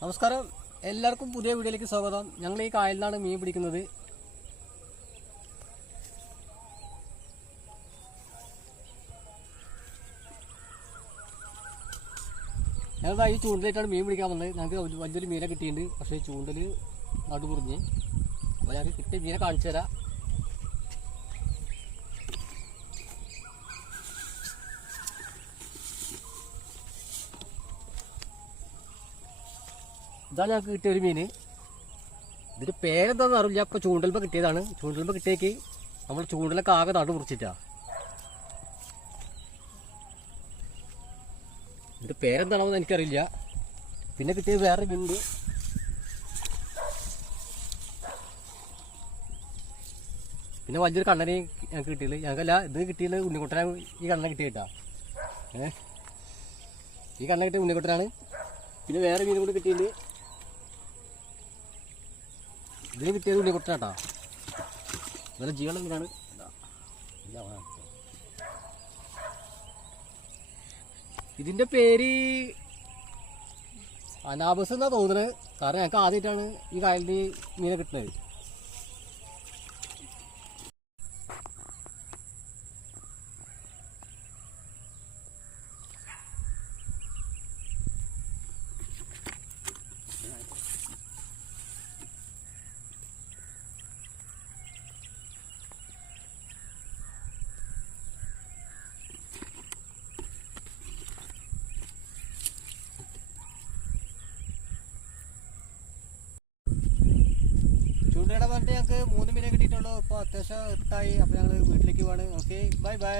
നമസ്കാരം. എല്ലാവർക്കും പുതിയ വീഡിയോയിലേക്ക് സ്വാഗതം. ഞങ്ങൾ ഈ കായലിലാണ് മീൻ പിടിക്കുന്നത്. ഞങ്ങൾ ഈ ചൂണ്ടലായിട്ടാണ് മീൻ പിടിക്കാൻ വന്നത്. ഞങ്ങൾക്ക് വലിയൊരു മീനെ കിട്ടിയിട്ടുണ്ട്. പക്ഷേ ചൂണ്ടൽ നടുപുറിഞ്ഞ്. അപ്പോൾ ഞങ്ങൾക്ക് കിട്ടിയ മീനെ കാണിച്ചു തരാം ഇതാണ് ഞങ്ങൾക്ക് കിട്ടിയ ഒരു മീൻ. ഇതിന്റെ പേരെന്താണെന്ന് അറിയില്ല. അപ്പോൾ ചൂണ്ടൽമ്പ കിട്ടിയതാണ്. ചൂണ്ടൽമ്പ കിട്ടിയേക്ക് നമ്മൾ ചൂണ്ടലൊക്കെ ആകെ നടു മുറിച്ചിട്ടാ. ഇതിന്റെ പേരെന്താണെന്ന് എനിക്കറിയില്ല. പിന്നെ കിട്ടിയത് വേറെ മീനുണ്ട്. പിന്നെ വലിയൊരു കണ്ണനെ ഞങ്ങൾക്ക് കിട്ടിയത് ഞങ്ങൾക്കല്ല ഇത് കിട്ടിയത് ഉണ്ണിക്കുട്ടനെ ഈ കണ്ണനെ കിട്ടിയിട്ടാ ഏഹ് ഈ കണ്ണ കിട്ടിയ ഉണ്ണിക്കുട്ടനാണ്. പിന്നെ വേറെ മീനും കൂടി കിട്ടിയിട്ടുണ്ട്. ഇതിന് കിട്ടിയത് ഉണ്ണിക്കുട്ടനാട്ടാ ഇന്നലെ ജീവൻ എങ്ങനെയാണ് ഇതിന്റെ പേര് അനാബസ് എന്നാ തോന്നുന്നത്. കാരണം ഞങ്ങൾക്ക് ആദ്യമായിട്ടാണ് ഈ കായലിൽ മീനെ കിട്ടുന്നത്. ചൂണ്ടയുടെ പറഞ്ഞിട്ട് ഞങ്ങൾക്ക് മൂന്ന് മീനെ കിട്ടിയിട്ടുള്ളൂ. ഇപ്പോൾ അത്യാവശ്യം എത്തായി അപ്പോൾ ഞങ്ങൾ വീട്ടിലേക്ക് പോവാണ്. Okay bye bye